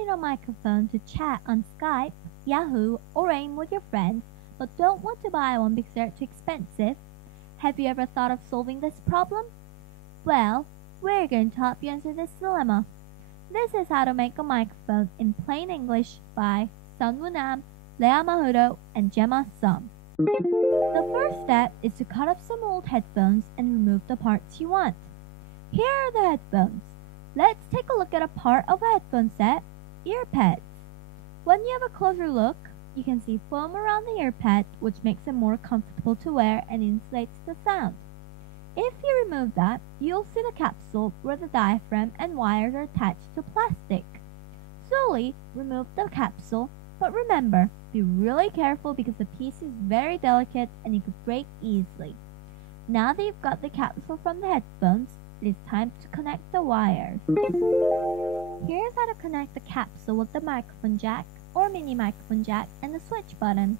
need a microphone to chat on Skype, Yahoo, or AIM with your friends, but don't want to buy one because they're too expensive? Have you ever thought of solving this problem? Well, we're going to help you answer this dilemma. This is how to make a microphone in plain English by Sunwoo Nam, Lea Mahudo, and Gemma Sum. The first step is to cut off some old headphones and remove the parts you want. Here are the headphones. Let's take a look at a part of a headphone set, ear pads. When you have a closer look, you can see foam around the ear pad, which makes it more comfortable to wear and insulates the sound. If you remove that, you'll see the capsule where the diaphragm and wires are attached to plastic. Slowly remove the capsule, but remember, be really careful because the piece is very delicate and it could break easily. Now that you've got the capsule from the headphones, it is time to connect the wires. Here's how to connect the capsule with the microphone jack or mini microphone jack and the switch button.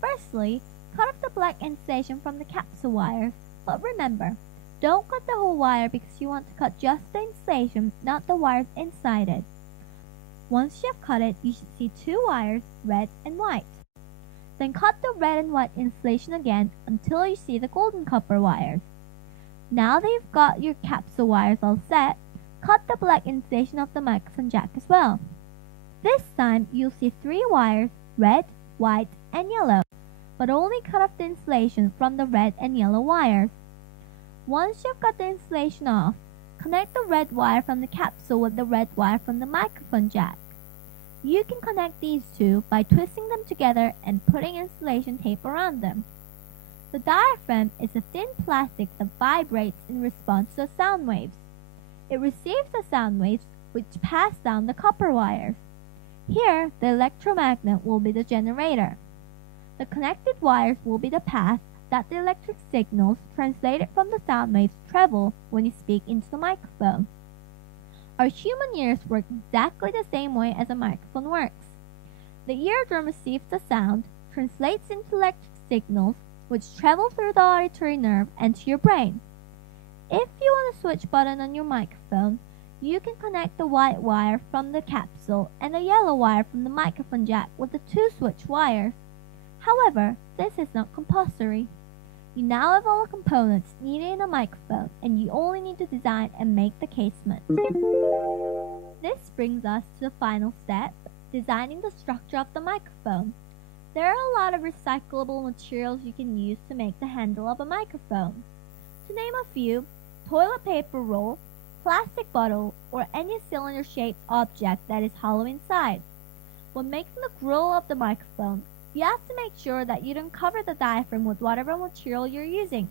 Firstly, cut off the black insulation from the capsule wires, but remember, don't cut the whole wire because you want to cut just the insulation, not the wires inside it. Once you have cut it, you should see two wires, red and white. Then cut the red and white insulation again until you see the golden copper wires. Now that you've got your capsule wires all set, cut the black insulation off the microphone jack as well. This time, you'll see three wires, red, white, and yellow, but only cut off the insulation from the red and yellow wires. Once you've got the insulation off, connect the red wire from the capsule with the red wire from the microphone jack. You can connect these two by twisting them together and putting insulation tape around them. The diaphragm is a thin plastic that vibrates in response to sound waves. It receives the sound waves which pass down the copper wires. Here, the electromagnet will be the generator. The connected wires will be the path that the electric signals translated from the sound waves travel when you speak into the microphone. Our human ears work exactly the same way as a microphone works. The eardrum receives the sound, translates into electric signals, which travel through the auditory nerve and to your brain. If you want a switch button on your microphone, you can connect the white wire from the capsule and the yellow wire from the microphone jack with the two switch wires. However, this is not compulsory. You now have all the components needed in a microphone and you only need to design and make the casement. This brings us to the final step, designing the structure of the microphone. There are a lot of recyclable materials you can use to make the handle of a microphone. To name a few, toilet paper roll, plastic bottle, or any cylinder-shaped object that is hollow inside. When making the grill of the microphone, you have to make sure that you don't cover the diaphragm with whatever material you're using.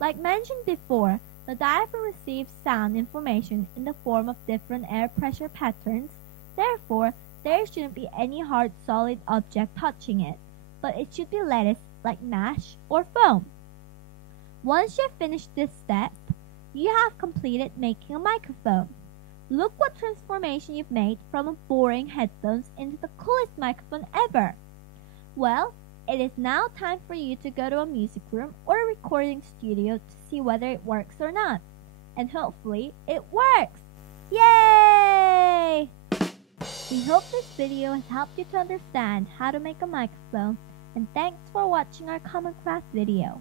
Like mentioned before, the diaphragm receives sound information in the form of different air pressure patterns. Therefore, there shouldn't be any hard solid object touching it, but it should be lettuce like mash or foam. Once you've finished this step, you have completed making a microphone. Look what transformation you've made from a boring headphones into the coolest microphone ever. Well, it is now time for you to go to a music room or a recording studio to see whether it works or not. And hopefully, it works! Yay! We hope this video has helped you to understand how to make a microphone, and thanks for watching our Commoncraft video.